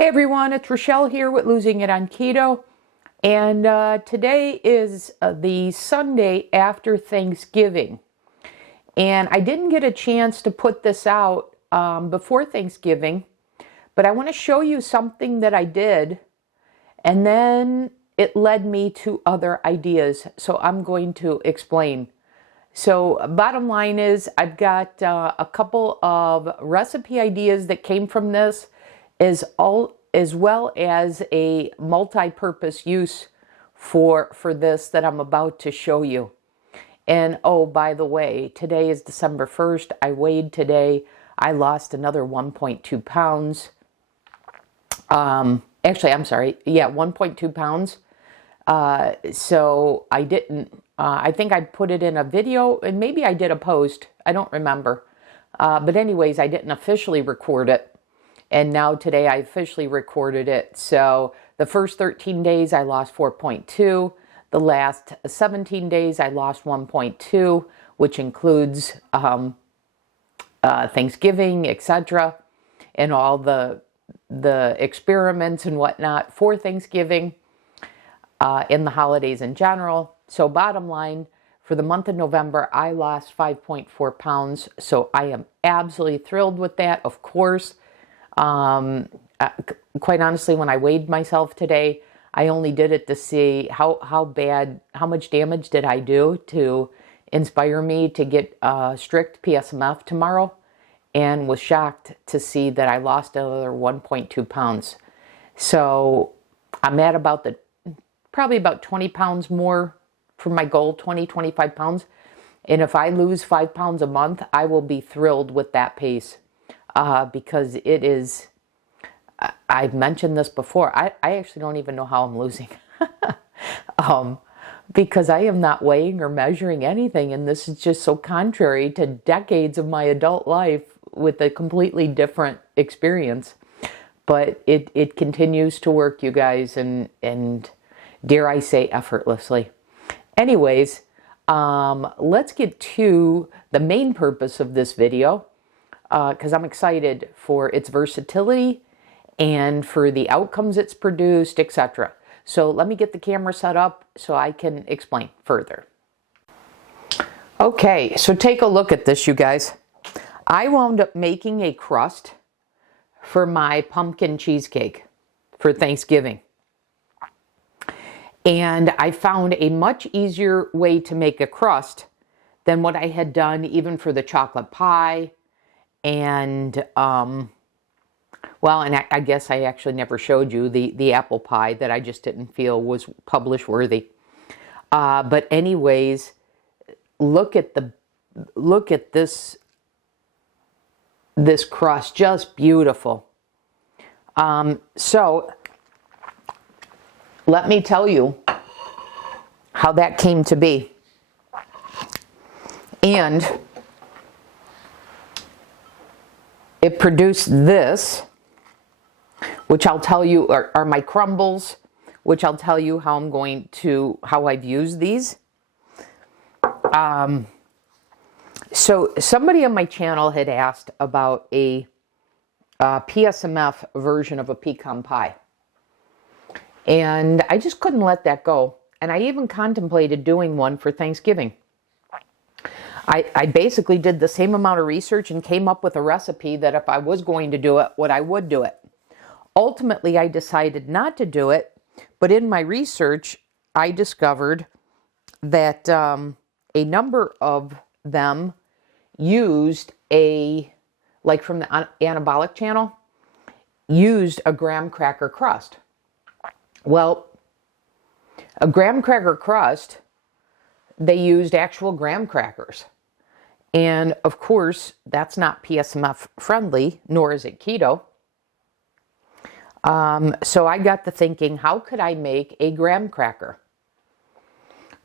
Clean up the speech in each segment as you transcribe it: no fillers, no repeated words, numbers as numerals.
Hey everyone, it's Rochelle here with Losing It on Keto, and today is the Sunday after Thanksgiving, and I didn't get a chance to put this out before Thanksgiving, but I want to show you something that I did, and then it led me to other ideas, so I'm going to explain. So bottom line is I've got a couple of recipe ideas that came from this, as well as a multi-purpose use for this that I'm about to show you. And oh, by the way, today is December 1st. I weighed today. I lost another 1.2 pounds. Actually, I'm sorry. Yeah, 1.2 pounds. So I didn't, I think I put it in a video and maybe I did a post. I don't remember. But anyways, I didn't officially record it. And now today I officially recorded it. So the first 13 days I lost 4.2. The last 17 days I lost 1.2, which includes Thanksgiving, etc., and all the experiments and whatnot for Thanksgiving, in the holidays in general. So bottom line, for the month of November, I lost 5.4 pounds. So I am absolutely thrilled with that, of course. Quite honestly, when I weighed myself today, I only did it to see how much damage did I do to inspire me to get strict PSMF tomorrow, and was shocked to see that I lost another 1.2 pounds. So I'm at probably about 20 pounds more from my goal, 25 pounds. And if I lose 5 pounds a month, I will be thrilled with that pace. Because it is, I've mentioned this before, I actually don't even know how I'm losing. Because I am not weighing or measuring anything, and this is just so contrary to decades of my adult life with a completely different experience. But it continues to work, you guys, and dare I say effortlessly. Anyways, let's get to the main purpose of this video. Because I'm excited for its versatility and for the outcomes it's produced, etc. So let me get the camera set up so I can explain further. Okay, so take a look at this, you guys. I wound up making a crust for my pumpkin cheesecake for Thanksgiving. And I found a much easier way to make a crust than what I had done even for the chocolate pie. And, well, and I guess I actually never showed you the apple pie that I just didn't feel was publish worthy. But anyways, look at this crust, just beautiful. So let me tell you how that came to be. And it produced this, which I'll tell you are my crumbles, which I'll tell you how how I've used these. So somebody on my channel had asked about a PSMF version of a pecan pie. And I just couldn't let that go. And I even contemplated doing one for Thanksgiving. I basically did the same amount of research and came up with a recipe that if I was going to do it, I would do it. Ultimately, I decided not to do it, but in my research, I discovered that a number of them used like from the anabolic channel, used a graham cracker crust. Well, a graham cracker crust, they used actual graham crackers. And of course, that's not PSMF friendly, nor is it keto. So I got to thinking, how could I make a graham cracker?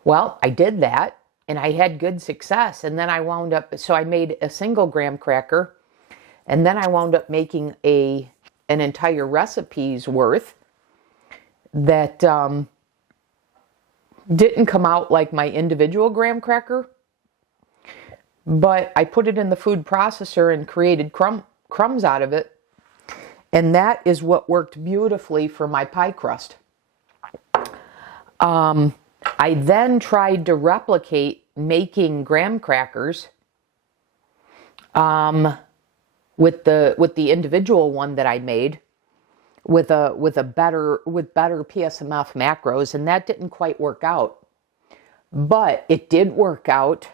Well, I did that and I had good success. And then I wound up, so I made a single graham cracker, and then I wound up making an entire recipe's worth that didn't come out like my individual graham cracker, but I put it in the food processor and created crumbs out of it. And that is what worked beautifully for my pie crust. I then tried to replicate making graham crackers with the individual one that I made with better PSMF macros, and that didn't quite work out. But it did work out,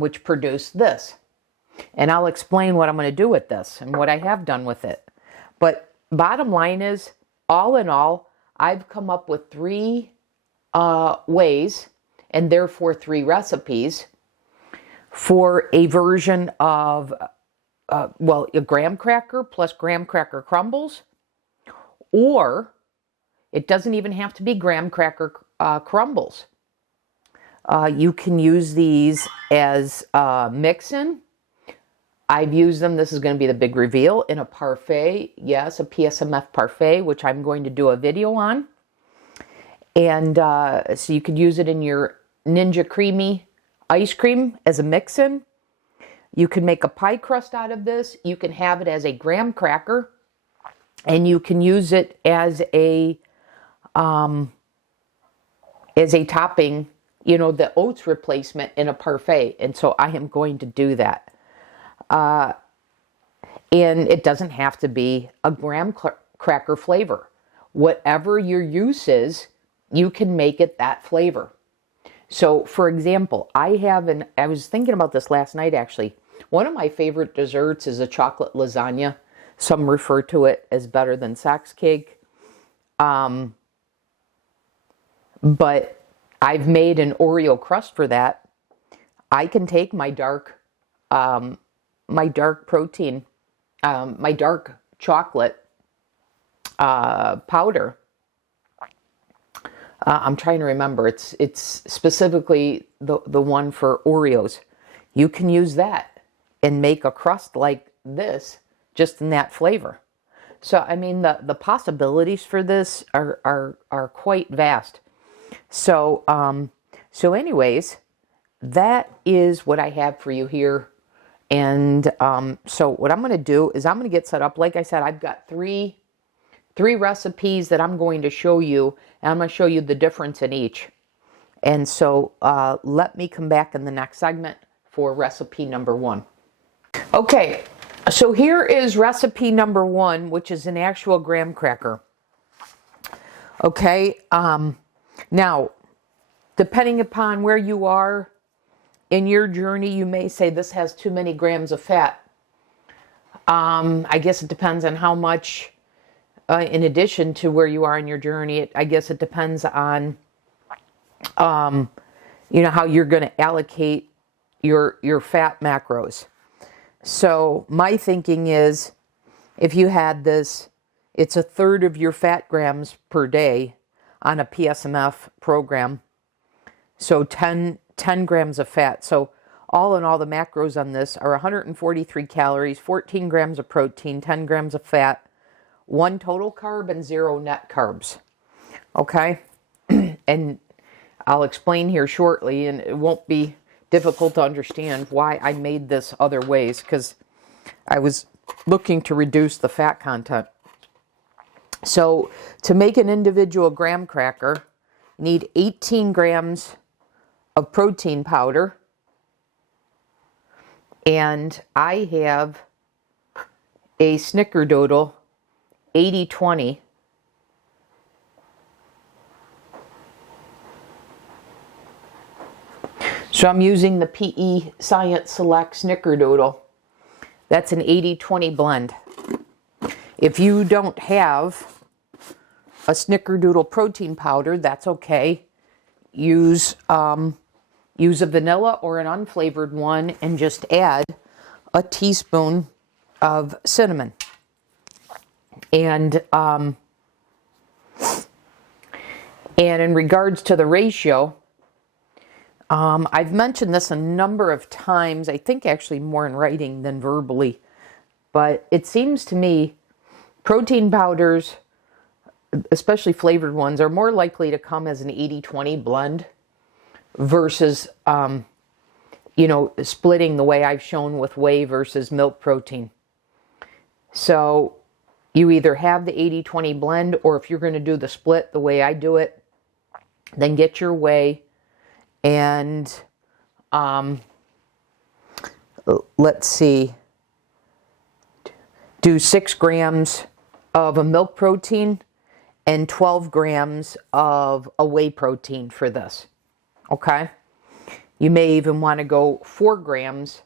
which produced this. And I'll explain what I'm going to do with this and what I have done with it. But bottom line is, all in all, I've come up with 3 ways, and therefore 3 recipes for a version of, a graham cracker plus graham cracker crumbles, or it doesn't even have to be graham cracker crumbles. You can use these as mix-in. I've used them, this is going to be the big reveal, in a parfait. Yes, a PSMF parfait, which I'm going to do a video on. And so you could use it in your Ninja Creami ice cream as a mix-in. You can make a pie crust out of this. You can have it as a graham cracker. And you can use it as a topping, the oats replacement in a parfait. And so I am going to do that. And it doesn't have to be a graham cracker flavor. Whatever your use is, you can make it that flavor. So, for example, I was thinking about this last night, actually. One of my favorite desserts is a chocolate lasagna. Some refer to it as better than sex cake. But I've made an Oreo crust for that. I can take my dark protein, my dark chocolate powder. I'm trying to remember. It's specifically the one for Oreos. You can use that and make a crust like this, just in that flavor. So I mean, the possibilities for this are quite vast. So anyways, that is what I have for you here. And so what I'm going to do is I'm going to get set up. Like I said, I've got three recipes that I'm going to show you, and I'm going to show you the difference in each. And so let me come back in the next segment for recipe number 1. Okay, so here is recipe number 1, which is an actual graham cracker. Okay, now, depending upon where you are in your journey, you may say this has too many grams of fat. I guess it depends on how much, in addition to where you are in your journey, I guess it depends on, how you're going to allocate your fat macros. So my thinking is, if you had this, it's 1/3 of your fat grams per day on a PSMF program. So 10 grams of fat. So all in all, the macros on this are 143 calories, 14 grams of protein, 10 grams of fat, 1 total carb, and 0 net carbs. Okay? And I'll explain here shortly, and it won't be difficult to understand why I made this other ways, because I was looking to reduce the fat content. So to make an individual graham cracker, you need 18 grams of protein powder, and I have a Snickerdoodle 80/20. So I'm using the PE Science Select Snickerdoodle. That's an 80/20 blend. If you don't have a Snickerdoodle protein powder, that's okay. Use a vanilla or an unflavored one, and just add a teaspoon of cinnamon. And in regards to the ratio, I've mentioned this a number of times, I think actually more in writing than verbally, but it seems to me protein powders, especially flavored ones, are more likely to come as an 80/20 blend versus, splitting the way I've shown with whey versus milk protein. So you either have the 80-20 blend, or if you're going to do the split the way I do it, then get your whey and let's see, do 6 grams of a milk protein and 12 grams of a whey protein for this. Okay? You may even want to go 4 grams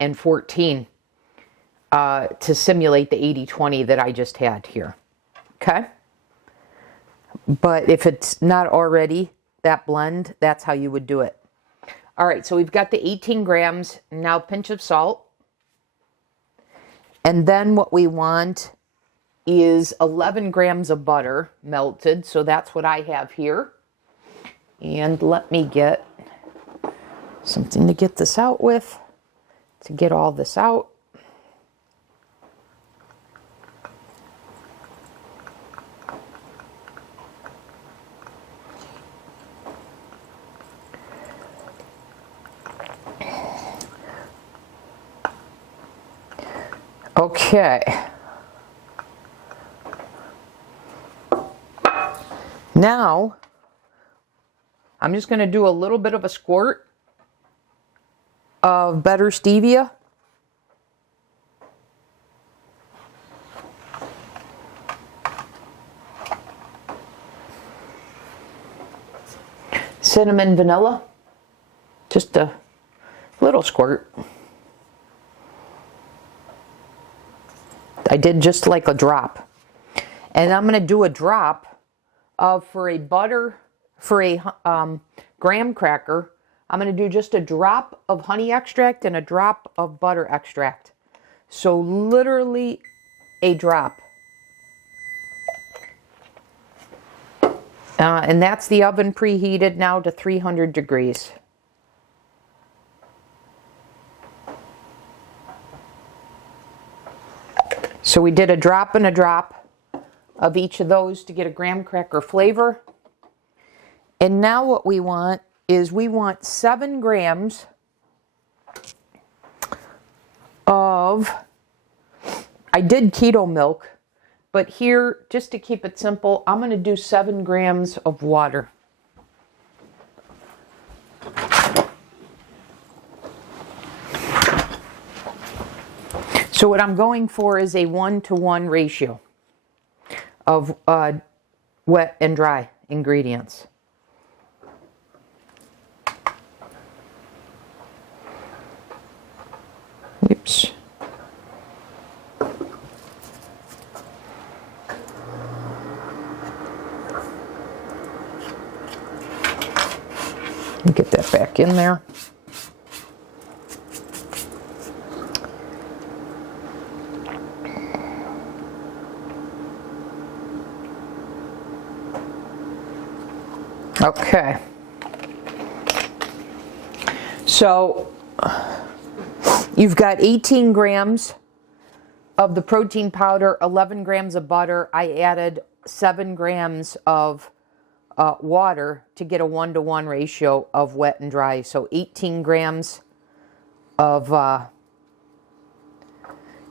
and 14 to simulate the 80-20 that I just had here. Okay? But if it's not already that blend, that's how you would do it. All right, so we've got the 18 grams, now a pinch of salt. And then what we want is 11 grams of butter melted, so that's what I have here. And let me get something to get this out with, to get all this out. Okay. Now, I'm just going to do a little bit of a squirt of better stevia. Cinnamon vanilla. Just a little squirt. I did just like a drop. And I'm going to do a drop of, for a graham cracker, I'm going to do just a drop of honey extract and a drop of butter extract. So literally a drop. And that's the oven preheated now to 300 degrees. So we did a drop and a drop of each of those to get a graham cracker flavor. And now what we want is we want 7 grams of, I did keto milk, but here, just to keep it simple, I'm going to do 7 grams of water. So what I'm going for is a 1-to-1 ratio of wet and dry ingredients. Oops. Let me get that back in there. Okay. So you've got 18 grams of the protein powder, 11 grams of butter. I added 7 grams of water to get a 1-to-1 ratio of wet and dry. So 18 grams of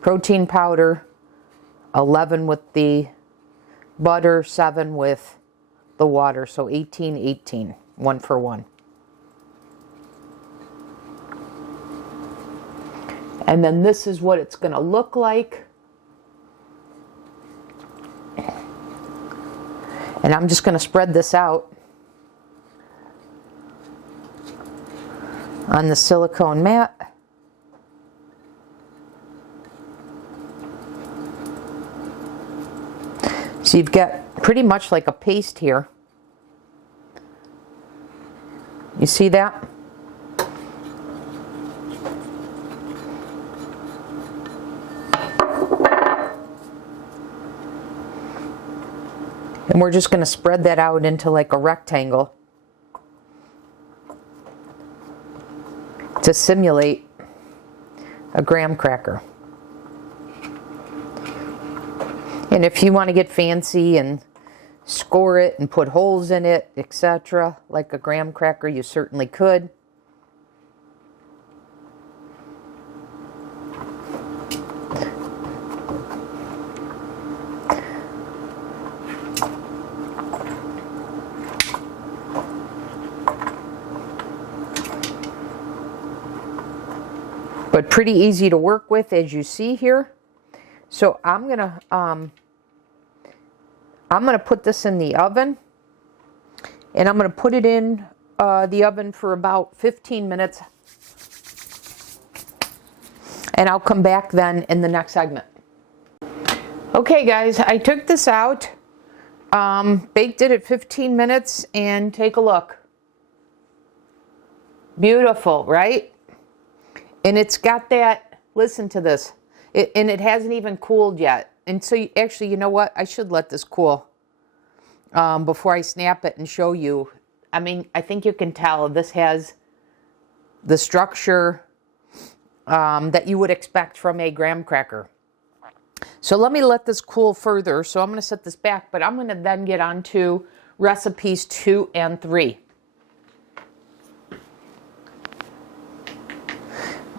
protein powder, 11 with the butter, 7 with the water. So 18, 18, 1 for 1. And then this is what it's going to look like. And I'm just going to spread this out on the silicone mat. So you've got pretty much like a paste here. You see that? And we're just going to spread that out into like a rectangle to simulate a graham cracker. And if you want to get fancy and score it and put holes in it, etc., like a graham cracker, you certainly could. but pretty easy to work with, as you see here. So I'm gonna put this in the oven, and I'm gonna put it in the oven for about 15 minutes, and I'll come back then in the next segment. Okay guys, I took this out, baked it at 15 minutes, and take a look. Beautiful, right? And it's got that, listen to this, and it hasn't even cooled yet. And so actually, you know what? I should let this cool before I snap it and show you. I mean, I think you can tell this has the structure that you would expect from a graham cracker. So let me let this cool further. So I'm going to set this back, but I'm going to then get on to recipes 2 and 3.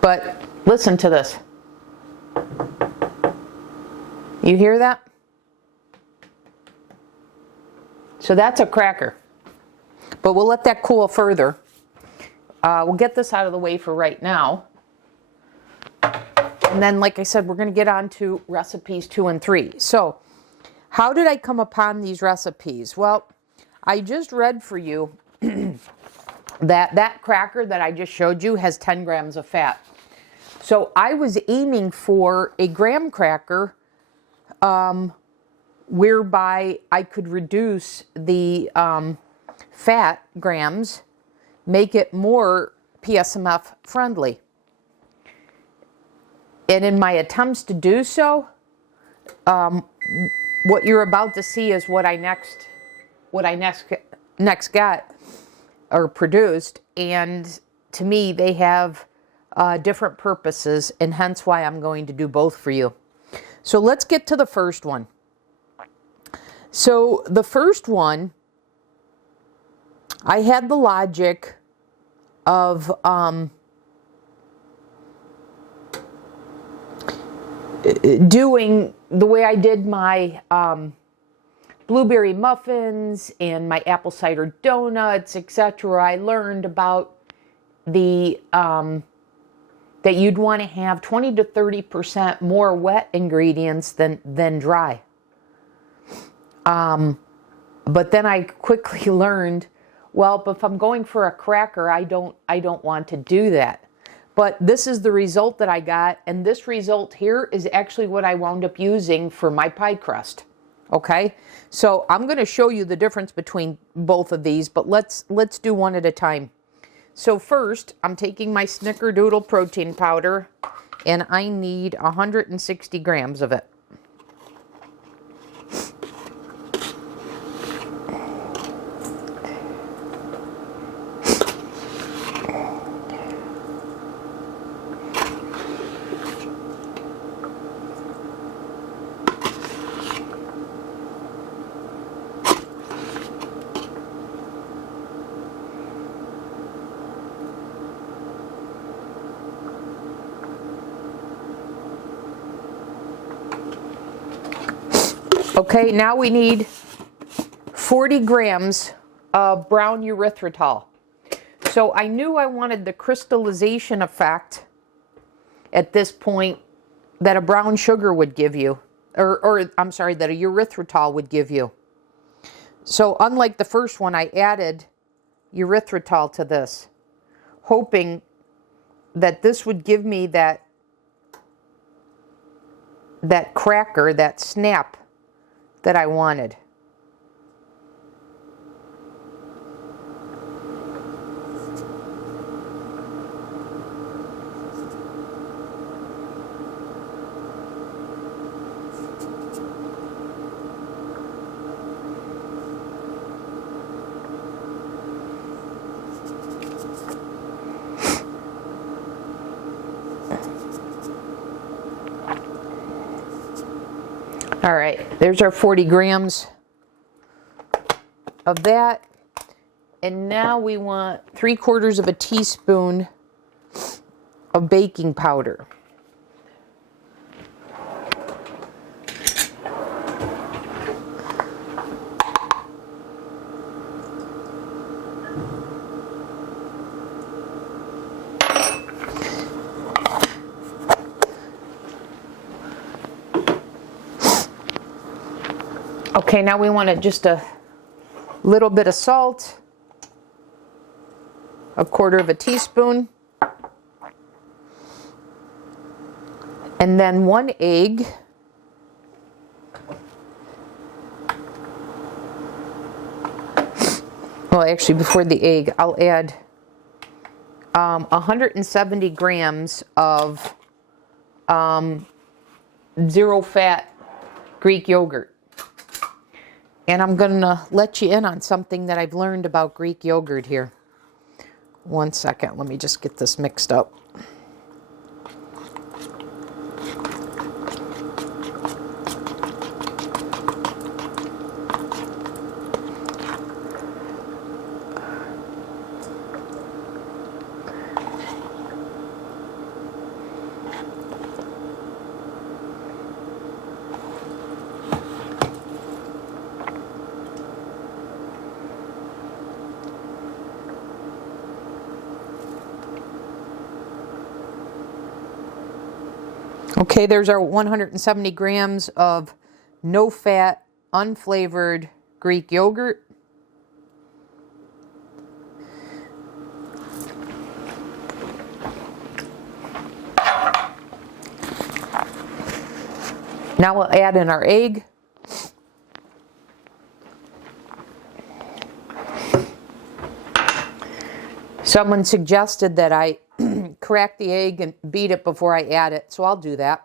But listen to this. You hear that? So that's a cracker. But we'll let that cool further. We'll get this out of the way for right now. And then, like I said, we're going to get on to recipes 2 and 3. So, how did I come upon these recipes? Well, I just read for you that cracker that I just showed you has 10 grams of fat. So I was aiming for a graham cracker whereby I could reduce the fat grams, make it more PSMF friendly. And in my attempts to do so, what you're about to see is what I next got or produced, and to me they have different purposes, and hence why I'm going to do both for you. So let's get to the first one. So the first one, I had the logic of doing the way I did my blueberry muffins and my apple cider donuts, etc. I learned about the that you'd want to have 20 to 30% more wet ingredients than dry. But then I quickly learned, well, if I'm going for a cracker, I don't want to do that. But this is the result that I got, and this result here is actually what I wound up using for my pie crust. Okay? So I'm going to show you the difference between both of these, but let's do one at a time. So first, I'm taking my Snickerdoodle protein powder, and I need 160 grams of it. Okay, now we need 40 grams of brown erythritol. So I knew I wanted the crystallization effect at this point that a brown sugar would give you, or I'm sorry, that a erythritol would give you. So unlike the first one, I added erythritol to this, hoping that this would give me that cracker, that snap that I wanted. All right, there's our 40 grams of that. And now we want 3/4 of a teaspoon of baking powder. Okay, now we want just a little bit of salt, a quarter of a teaspoon, and then 1 egg. Well, actually, before the egg, I'll add 170 grams of zero-fat Greek yogurt. And I'm going to let you in on something that I've learned about Greek yogurt here. One second, let me just get this mixed up. Okay, there's our 170 grams of no-fat, unflavored Greek yogurt. Now we'll add in our egg. Someone suggested that I crack the egg and beat it before I add it, so I'll do that.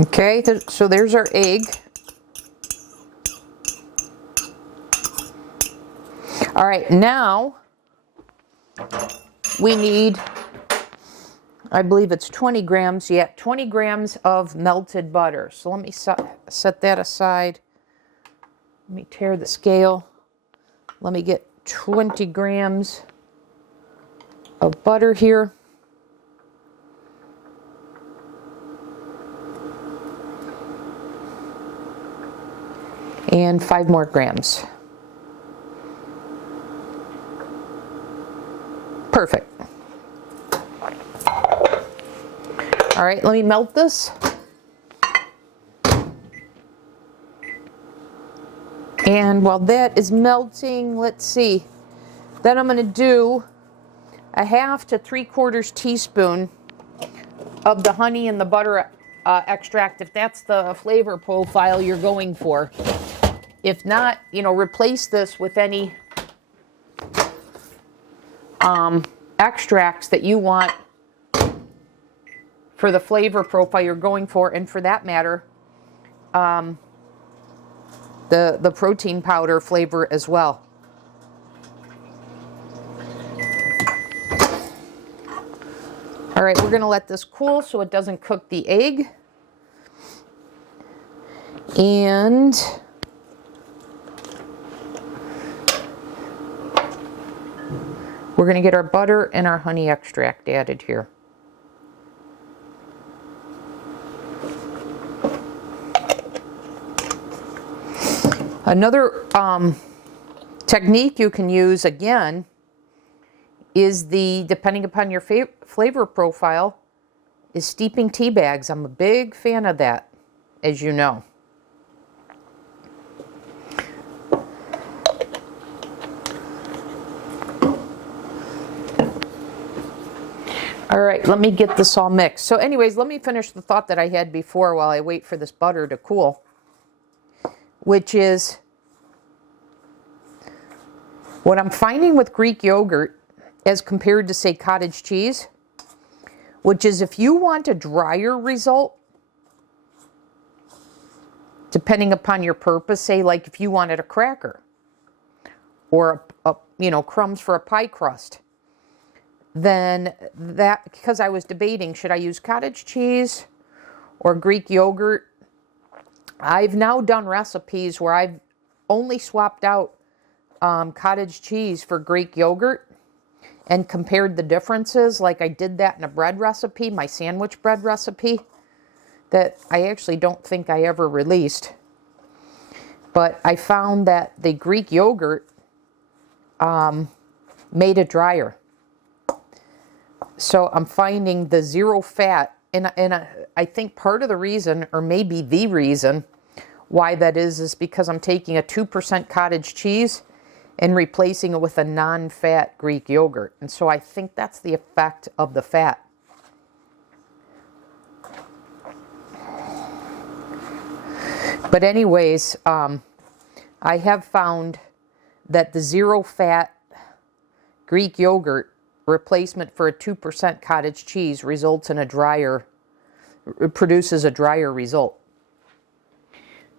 Okay, so there's our egg. All right, now we need, I believe it's 20 grams, yeah, 20 grams of melted butter. So let me set that aside. Let me tear the scale. Let me get 20 grams of butter here. And 5 more grams. Perfect. All right, let me melt this. And while that is melting, let's see. Then I'm going to do a 1/2 to 3/4 teaspoon of the honey and the butter extract, if that's the flavor profile you're going for. If not, replace this with any extracts that you want for the flavor profile you're going for, and for that matter, the protein powder flavor as well. All right, we're going to let this cool so it doesn't cook the egg. And we're going to get our butter and our honey extract added here. Another technique you can use, again, is depending upon your flavor profile, is steeping tea bags. I'm a big fan of that, as you know. All right, let me get this all mixed. So anyways, let me finish the thought that I had before while I wait for this butter to cool, which is what I'm finding with Greek yogurt as compared to, say, cottage cheese, which is if you want a drier result, depending upon your purpose, say like if you wanted a cracker or crumbs for a pie crust, then that, because I was debating, should I use cottage cheese or Greek yogurt? I've now done recipes where I've only swapped out cottage cheese for Greek yogurt and compared the differences. Like I did that in a bread recipe, my sandwich bread recipe, that I actually don't think I ever released. But I found that the Greek yogurt made it drier. So I'm finding the zero fat, and I think part of the reason, or maybe the reason why that is because I'm taking a 2% cottage cheese and replacing it with a non-fat Greek yogurt. And so I think that's the effect of the fat. But anyways, I have found that the zero fat Greek yogurt replacement for a 2% cottage cheese results in produces a drier result.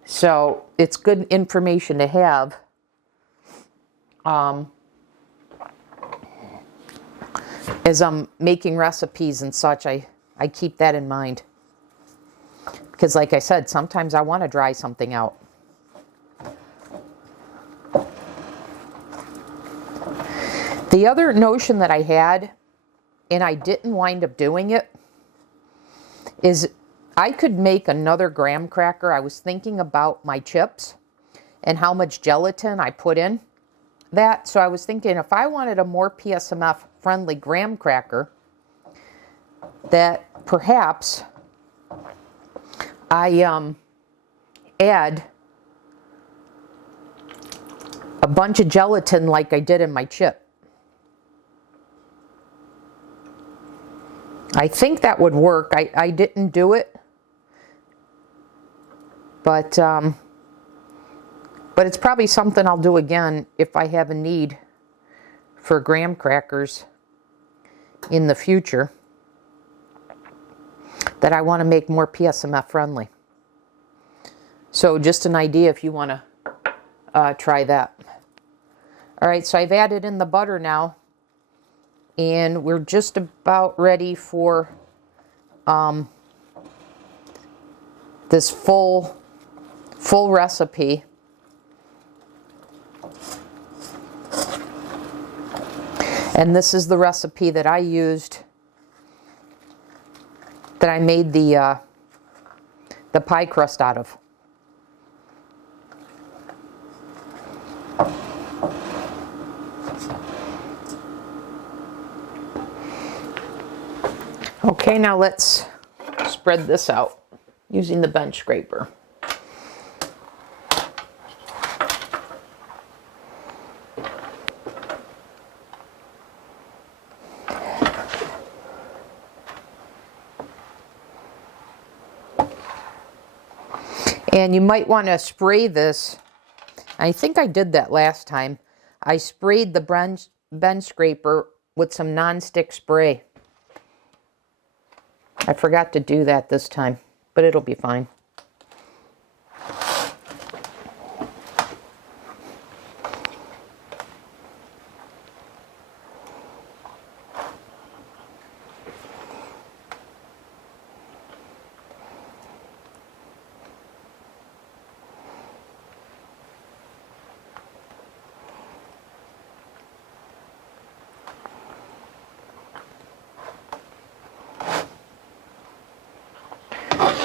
So it's good information to have. As I'm making recipes and such, I keep that in mind. Because like I said, sometimes I want to dry something out. The other notion that I had, and I didn't wind up doing it, is I could make another graham cracker. I was thinking about my chips and how much gelatin I put in that. So I was thinking if I wanted a more PSMF friendly graham cracker, that perhaps I add a bunch of gelatin like I did in my chip. I think that would work. I didn't do it, but it's probably something I'll do again if I have a need for graham crackers in the future that I want to make more PSMF friendly. So just an idea if you want to try that. All right, so I've added in the butter now. And we're just about ready for this full recipe. And this is the recipe that I used, that I made the pie crust out of. Okay, now let's spread this out using the bench scraper. And you might want to spray this. I think I did that last time. I sprayed the bench scraper with some non-stick spray. I forgot to do that this time, but it'll be fine.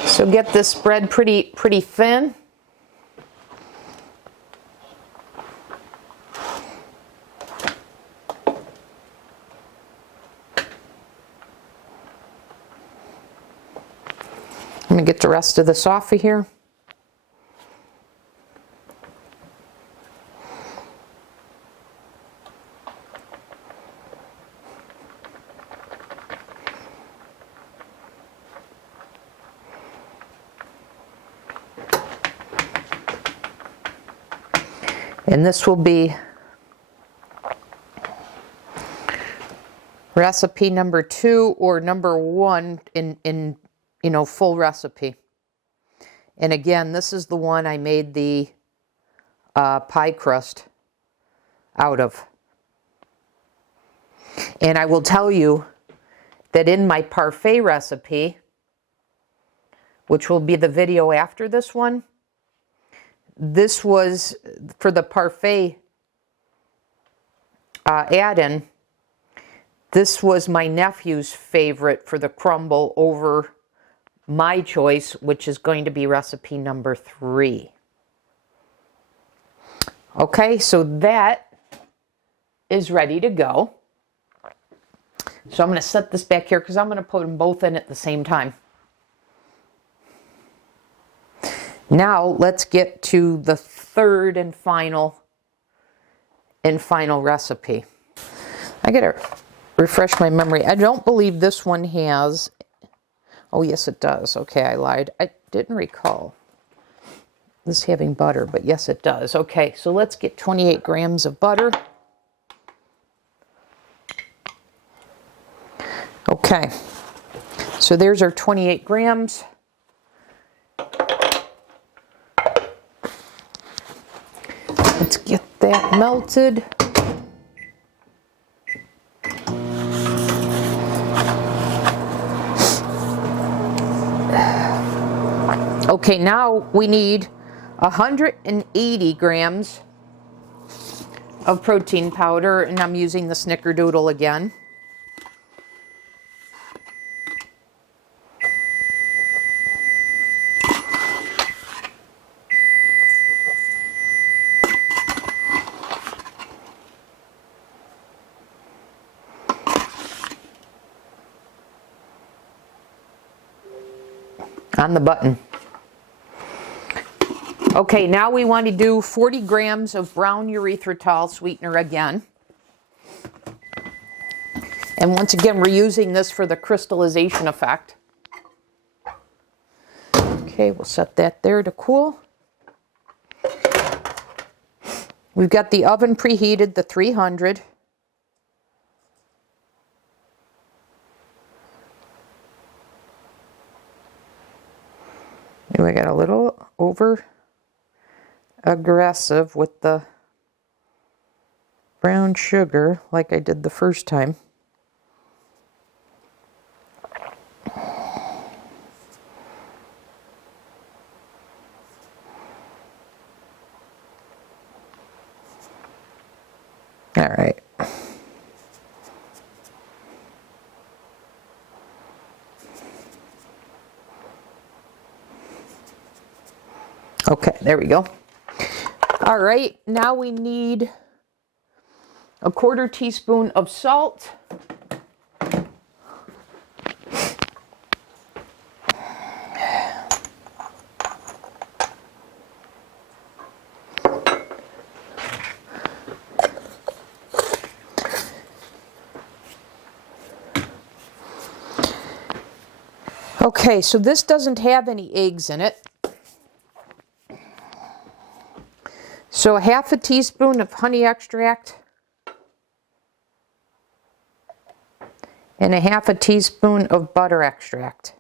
So get this spread pretty thin. I'm going to get the rest of this off of here. And this will be recipe number 2 or number 1 in full recipe. And again, this is the one I made the pie crust out of. And I will tell you that in my parfait recipe, which will be the video after this one, this was for the parfait add-in. This was my nephew's favorite for the crumble over my choice, which is going to be recipe number 3. Okay, so that is ready to go. So I'm going to set this back here because I'm going to put them both in at the same time. Now let's get to the third and final recipe. I got to refresh my memory. I don't believe this one has... Oh, yes, it does. Okay, I lied. I didn't recall this having butter, but yes, it does. Okay, so let's get 28 grams of butter. Okay, so there's our 28 grams. Let's get that melted. Okay, now we need 180 grams of protein powder, and I'm using the Snickerdoodle again. On the button. Okay, now we want to do 40 grams of brown erythritol sweetener again. And once again, we're using this for the crystallization effect. Okay, we'll set that there to cool. We've got the oven preheated, the 300. And we got a little over aggressive with the brown sugar like I did the first time. All right. Okay, there we go. All right, now we need a 1/4 teaspoon of salt. Okay, so this doesn't have any eggs in it. So 1/2 teaspoon of honey extract and 1/2 teaspoon of butter extract.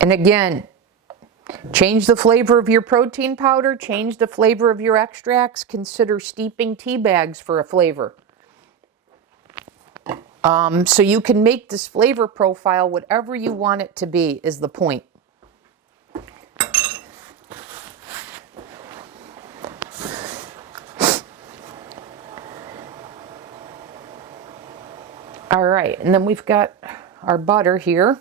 And again, change the flavor of your protein powder, change the flavor of your extracts, consider steeping tea bags for a flavor. So you can make this flavor profile whatever you want it to be is the point. All right, and then we've got our butter here.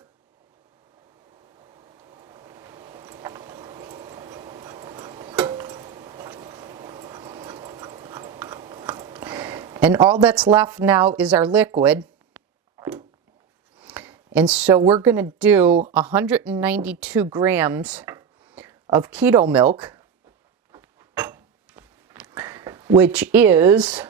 And all that's left now is our liquid. And so we're going to do 192 grams of keto milk, which is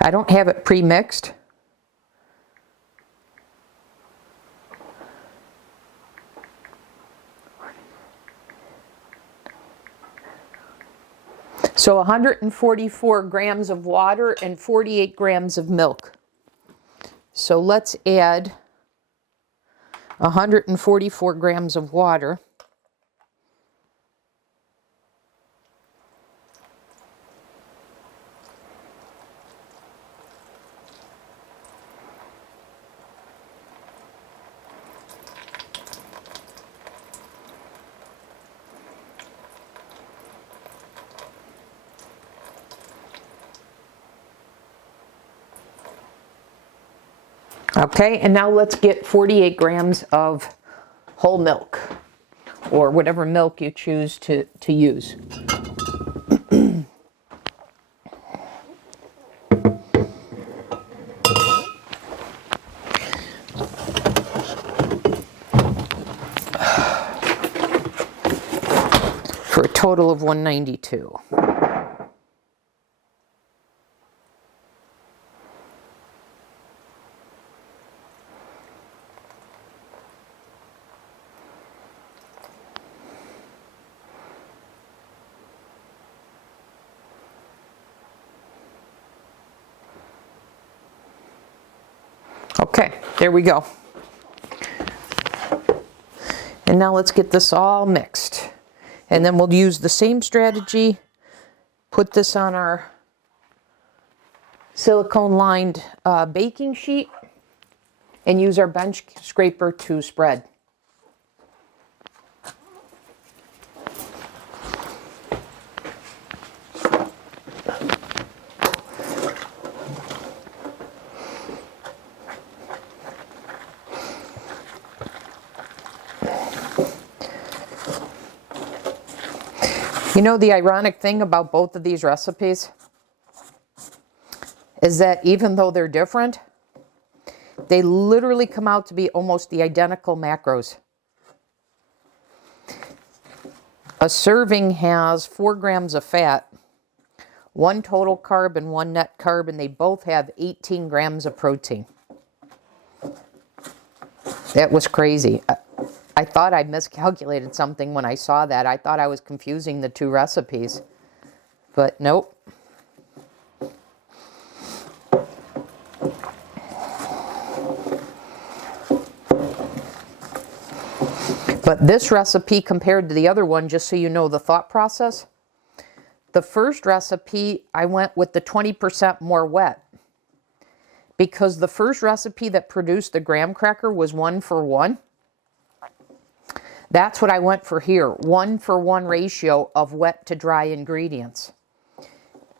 I don't have it pre-mixed. So 144 grams of water and 48 grams of milk. So let's add 144 grams of water. Okay, and now let's get 48 grams of whole milk, or whatever milk you choose to use. For a total of 192. Okay, there we go. And now let's get this all mixed. And then we'll use the same strategy, put this on our silicone-lined baking sheet, and use our bench scraper to spread. You know, the ironic thing about both of these recipes is that even though they're different, they literally come out to be almost the identical macros. A serving has 4 grams of fat, 1 total carb and 1 net carb, and they both have 18 grams of protein. That was crazy. I thought I miscalculated something when I saw that. I thought I was confusing the two recipes, but nope. But this recipe compared to the other one, just so you know the thought process, the first recipe, I went with the 20% more wet, because the first recipe that produced the graham cracker was 1-for-1. That's what I went for here, 1-for-1 ratio of wet to dry ingredients.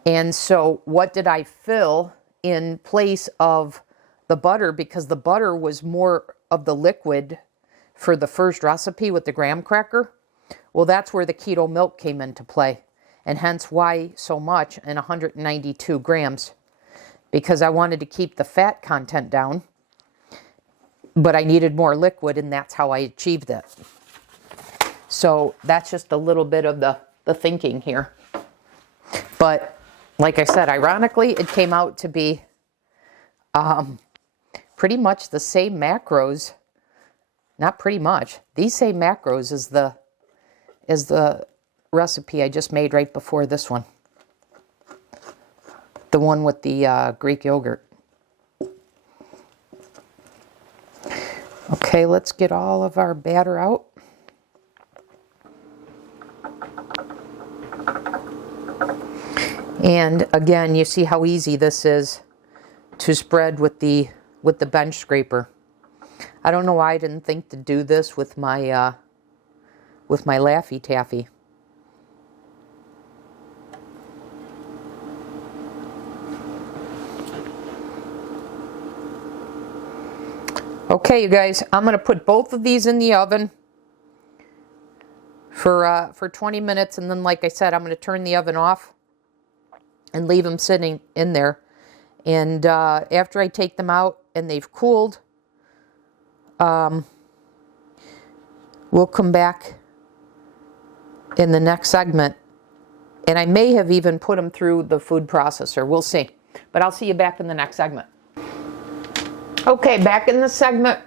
And so what did I fill in place of the butter? Because the butter was more of the liquid for the first recipe with the graham cracker. Well, that's where the keto milk came into play, and hence why so much in 192 grams. Because I wanted to keep the fat content down, but I needed more liquid, and that's how I achieved it. So that's just a little bit of the thinking here. But like I said, ironically, it came out to be pretty much the same macros. Not pretty much. These same macros as the recipe I just made right before this one. The one with the Greek yogurt. Okay, let's get all of our batter out. And again, you see how easy this is to spread with the bench scraper. I don't know why I didn't think to do this with my Laffy Taffy. Okay, you guys, I'm going to put both of these in the oven for 20 minutes, and then, like I said, I'm going to turn the oven off and leave them sitting in there. And after I take them out and they've cooled, we'll come back in the next segment. And I may have even put them through the food processor. We'll see. But I'll see you back in the next segment. Okay, back in the segment.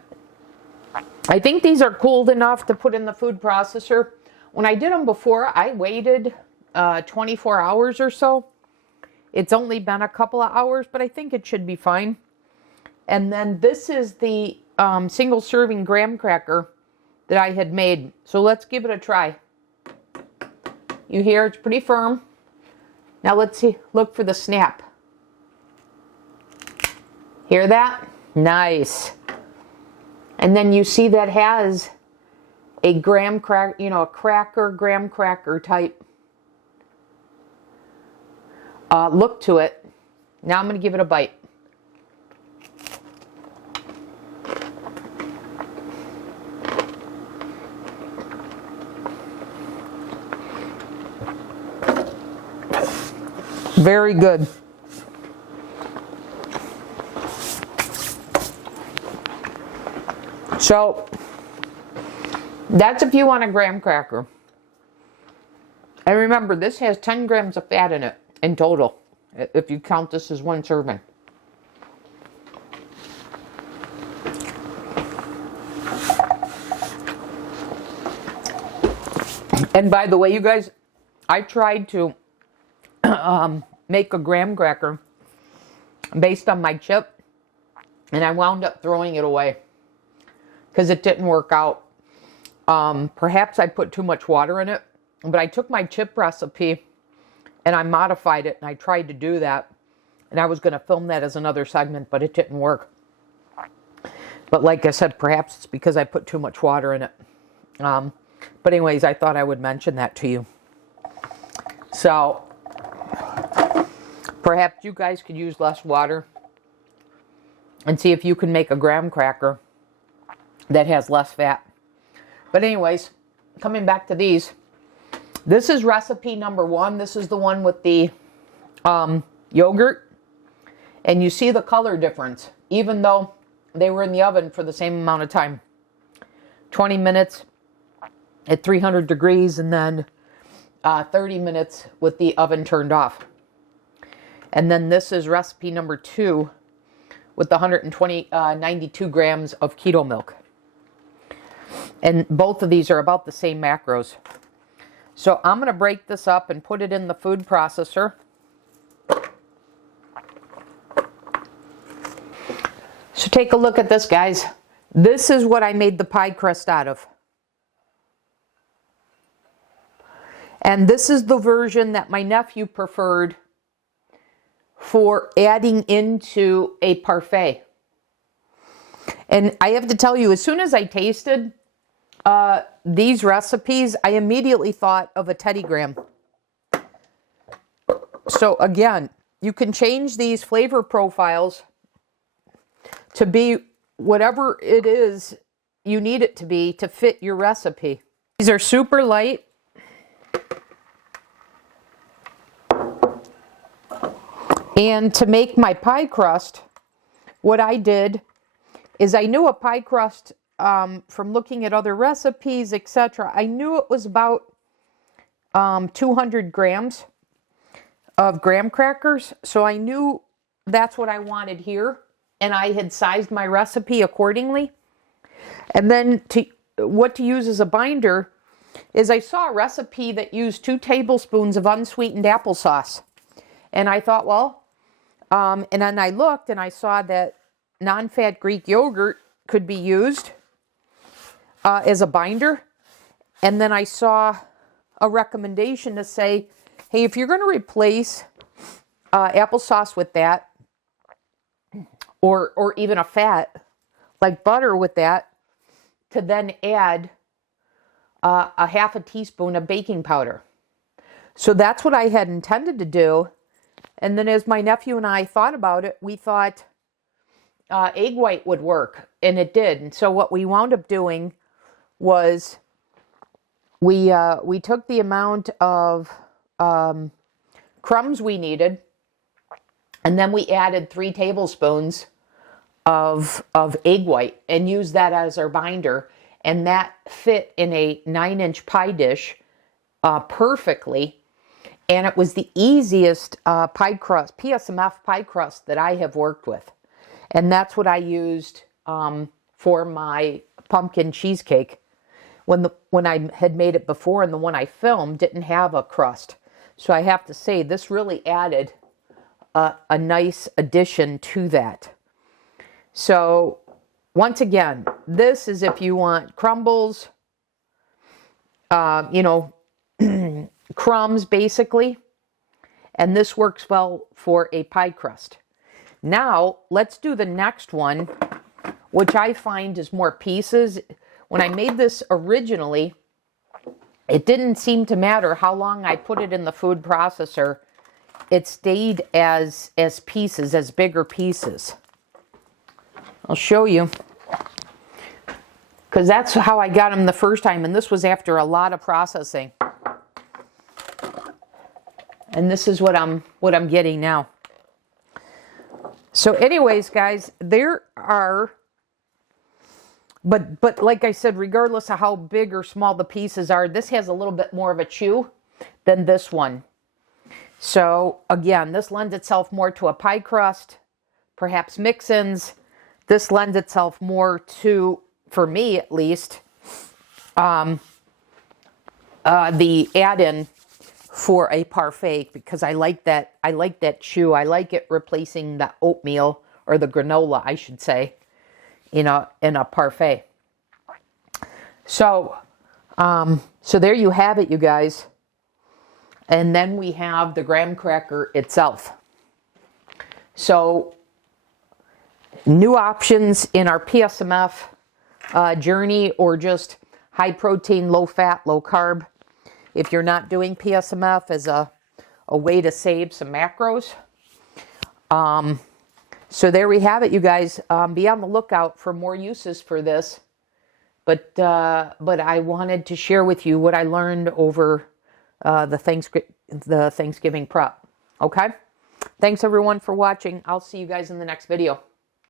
I think these are cooled enough to put in the food processor. When I did them before, I waited 24 hours or so. It's only been a couple of hours, but I think it should be fine. And then this is the single serving graham cracker that I had made. So let's give it a try. You hear it's pretty firm. Now let's see, look for the snap. Hear that? Nice. And then you see that has a graham cracker, you know, a cracker, graham cracker type look to it. Now I'm going to give it a bite. Very good. So that's if you want a graham cracker. And remember, this has 10 grams of fat in it in total, if you count this as one serving. And by the way, you guys, I tried to make a graham cracker based on my chip, and I wound up throwing it away because it didn't work out. Perhaps I put too much water in it, but I took my chip recipe and I modified it, and I tried to do that, and I was going to film that as another segment, but it didn't work. But like I said, perhaps it's because I put too much water in it. But anyways, I thought I would mention that to you. So perhaps you guys could use less water and see if you can make a graham cracker that has less fat. But anyways, coming back to these, this is recipe number 1. This is the one with the yogurt. And you see the color difference, even though they were in the oven for the same amount of time. 20 minutes at 300 degrees and then 30 minutes with the oven turned off. And then this is recipe number 2 with the 92 grams of keto milk. And both of these are about the same macros. So I'm going to break this up and put it in the food processor. So take a look at this, guys. This is what I made the pie crust out of. And this is the version that my nephew preferred for adding into a parfait. And I have to tell you, as soon as I tasted these recipes, I immediately thought of a Teddy Graham. So again, you can change these flavor profiles to be whatever it is you need it to be to fit your recipe. These are super light. And to make my pie crust, what I did is I knew a pie crust from looking at other recipes, etc. I knew it was about 200 grams of graham crackers. So I knew that's what I wanted here. And I had sized my recipe accordingly. And then what to use as a binder is I saw a recipe that used 2 tablespoons of unsweetened applesauce. And I thought, well, and then I looked and I saw that non-fat Greek yogurt could be used as a binder. And then I saw a recommendation to say, hey, if you're going to replace applesauce with that, or even a fat like butter with that, to then add a half a teaspoon of baking powder. So that's what I had intended to do. And then as my nephew and I thought about it, we thought egg white would work, and it did. And so what we wound up doing was we took the amount of crumbs we needed, and then we added 3 tablespoons of egg white and used that as our binder. And that fit in a 9-inch pie dish perfectly. And it was the easiest pie crust, PSMF pie crust that I have worked with. And that's what I used for my pumpkin cheesecake. When I had made it before, and the one I filmed didn't have a crust. So I have to say, this really added a nice addition to that. So once again, this is if you want crumbles, you know, crumbs basically. And this works well for a pie crust. Now, let's do the next one, which I find is more pieces. When I made this originally, it didn't seem to matter how long I put it in the food processor. It stayed as pieces, as bigger pieces. I'll show you. Because that's how I got them the first time, and this was after a lot of processing. And this is what I'm getting now. So anyways, guys, there are, but like I said, regardless of how big or small the pieces are, this has a little bit more of a chew than this one. So again, this lends itself more to a pie crust, perhaps mix-ins. This lends itself more to, for me at least, the add-in for a parfait, because I like that chew. I like it replacing the oatmeal, or the granola, I should say, in a parfait. So so there you have it, you guys. And then we have the graham cracker itself. So new options in our PSMF journey, or just high protein, low fat, low carb. If you're not doing PSMF as a way to save some macros. So there we have it, you guys. Be on the lookout for more uses for this. But I wanted to share with you what I learned over the Thanksgiving prep. Okay? Thanks everyone for watching. I'll see you guys in the next video.